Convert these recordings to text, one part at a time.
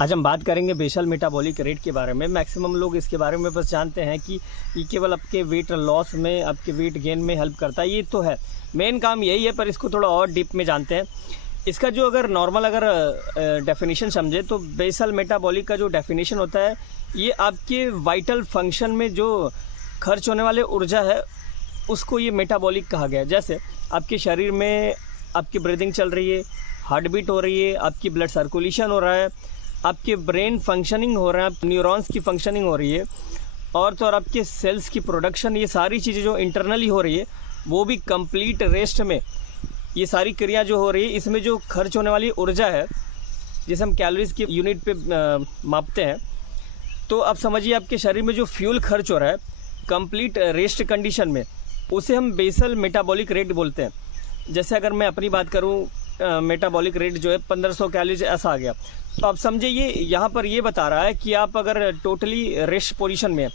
आज हम बात करेंगे बेसल मेटाबॉलिक रेट के बारे में। मैक्सिमम लोग इसके बारे में बस जानते हैं कि ये केवल आपके वेट लॉस में, आपके वेट गेन में हेल्प करता है। ये तो है, मेन काम यही है, पर इसको थोड़ा और डीप में जानते हैं। इसका जो अगर नॉर्मल डेफिनेशन समझे तो बेसल मेटाबॉलिक का जो डेफिनेशन होता है, ये आपके वाइटल फंक्शन में जो खर्च होने वाले ऊर्जा है उसको ये मेटाबॉलिक कहा गया है। जैसे आपके शरीर में आपकी ब्रीदिंग चल रही है, हार्ट बीट हो रही है, आपकी ब्लड सर्कुलेशन हो रहा है, आपके ब्रेन फंक्शनिंग हो रहा है, न्यूरॉन्स की फंक्शनिंग हो रही है, और तो और आपके सेल्स की प्रोडक्शन, ये सारी चीज़ें जो इंटरनली हो रही है वो भी कंप्लीट रेस्ट में, ये सारी क्रिया जो हो रही है इसमें जो खर्च होने वाली ऊर्जा है, जिसे हम कैलोरीज की यूनिट पे मापते हैं, तो आप समझिए आपके शरीर में जो फ्यूल खर्च हो रहा है कंप्लीट रेस्ट कंडीशन में, उसे हम बेसल मेटाबॉलिक रेट बोलते हैं। जैसे अगर मैं अपनी बात करूं, मेटाबॉलिक रेट जो है 1500 कैलोरीज ऐसा आ गया, तो आप समझिए ये यहाँ पर ये बता रहा है कि आप अगर टोटली रेस्ट पोजीशन में,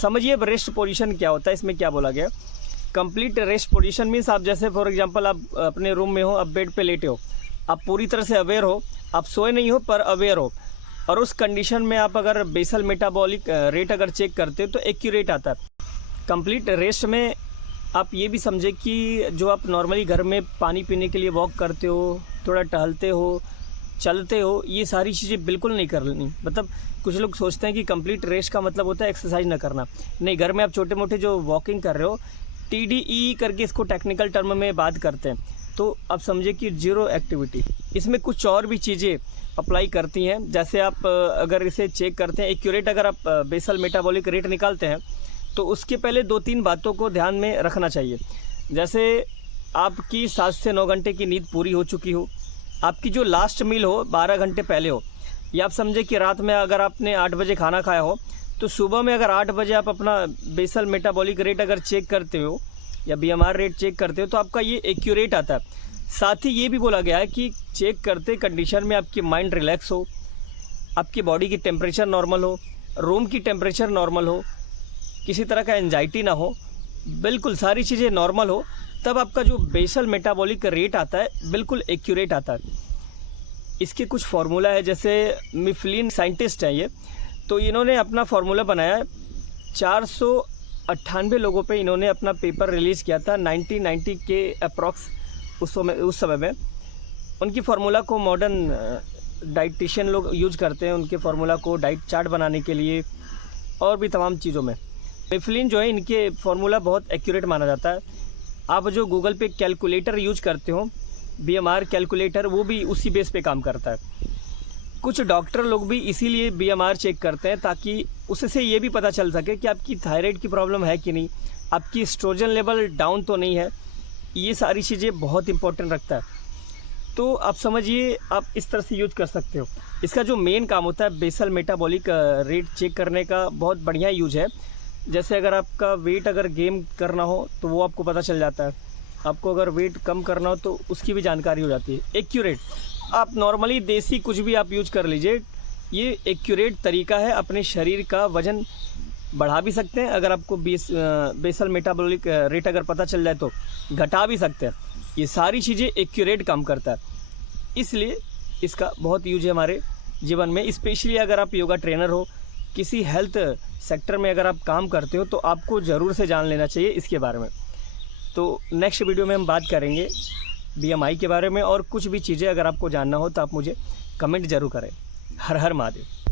समझिए अब रेस्ट पोजीशन क्या होता है, इसमें क्या बोला गया। कंप्लीट रेस्ट पोजीशन मीन्स आप जैसे फॉर एग्जांपल आप अपने रूम में हो, आप बेड पे लेटे हो, आप पूरी तरह से अवेयर हो, आप सोए नहीं हो पर अवेयर हो, और उस कंडीशन में आप अगर बेसल मेटाबॉलिक रेट अगर चेक करते हो तो एक्यूरेट आता है। कंप्लीट रेस्ट में आप ये भी समझे कि जो आप नॉर्मली घर में पानी पीने के लिए वॉक करते हो, थोड़ा टहलते हो, चलते हो, ये सारी चीज़ें बिल्कुल नहीं करनी। मतलब कुछ लोग सोचते हैं कि कंप्लीट रेस्ट का मतलब होता है एक्सरसाइज ना करना। नहीं, घर में आप छोटे मोटे जो वॉकिंग कर रहे हो, TDE करके इसको टेक्निकल टर्म में बात करते हैं, तो आप समझे कि जीरो एक्टिविटी। इसमें कुछ और भी चीज़ें अप्लाई करती हैं। जैसे आप अगर इसे चेक करते हैं एक्यूरेट, अगर आप बेसल मेटाबॉलिक रेट निकालते हैं तो उसके पहले 2-3 बातों को ध्यान में रखना चाहिए। जैसे आपकी 7 से 9 घंटे की नींद पूरी हो चुकी हो, आपकी जो लास्ट मील हो 12 घंटे पहले हो, या आप समझे कि रात में अगर आपने 8 बजे खाना खाया हो तो सुबह में अगर 8 बजे आप अपना बेसल मेटाबॉलिक रेट अगर चेक करते हो या BMR रेट चेक करते हो तो आपका ये एक्यूरेट आता है। साथ ही ये भी बोला गया है कि चेक करते कंडीशन में आपकी माइंड रिलैक्स हो, आपकी बॉडी की टेम्परेचर नॉर्मल हो, रूम की टेम्परेचर नॉर्मल हो, किसी तरह का एंजाइटी ना हो, बिल्कुल सारी चीज़ें नॉर्मल हो, तब आपका जो बेसल मेटाबॉलिक रेट आता है बिल्कुल एक्यूरेट आता है। इसके कुछ फार्मूला है, जैसे मिफ्लिन साइंटिस्ट है ये, तो इन्होंने अपना फार्मूला बनाया है। 498 लोगों पे इन्होंने अपना पेपर रिलीज़ किया था 1990 के अप्रॉक्स उस समय में। उनकी फार्मूला को मॉडर्न डाइटिशियन लोग यूज करते हैं, उनके फार्मूला को डाइट चार्ट बनाने के लिए और भी तमाम चीज़ों में। मिफ्लिन जो है, इनके फार्मूला बहुत एक्यूरेट माना जाता है। आप जो गूगल पे कैलकुलेटर यूज करते हो, BMR कैलकुलेटर, वो भी उसी बेस पे काम करता है। कुछ डॉक्टर लोग भी इसीलिए BMR चेक करते हैं ताकि उससे ये भी पता चल सके कि आपकी थायराइड की प्रॉब्लम है कि नहीं, आपकी एस्ट्रोजन लेवल डाउन तो नहीं है। ये सारी चीज़ें बहुत इंपॉर्टेंट रखता है। तो आप समझिए आप इस तरह से यूज कर सकते हो। इसका जो मेन काम होता है बेसल मेटाबॉलिक रेट चेक करने का, बहुत बढ़िया यूज है। जैसे अगर आपका वेट अगर गेन करना हो तो वो आपको पता चल जाता है, आपको अगर वेट कम करना हो तो उसकी भी जानकारी हो जाती है। एक्यूरेट, आप नॉर्मली देसी कुछ भी आप यूज कर लीजिए, ये एक्यूरेट तरीका है। अपने शरीर का वजन बढ़ा भी सकते हैं, अगर आपको बेसल मेटाबॉलिक रेट अगर पता चल जाए तो घटा भी सकते हैं। ये सारी चीज़ें एक्यूरेट काम करता है, इसलिए इसका बहुत यूज है हमारे जीवन में। स्पेशली अगर आप योगा ट्रेनर हो, किसी हेल्थ सेक्टर में अगर आप काम करते हो तो आपको ज़रूर से जान लेना चाहिए इसके बारे में। तो नेक्स्ट वीडियो में हम बात करेंगे BMI के बारे में, और कुछ भी चीज़ें अगर आपको जानना हो तो आप मुझे कमेंट ज़रूर करें। हर हर महादेव।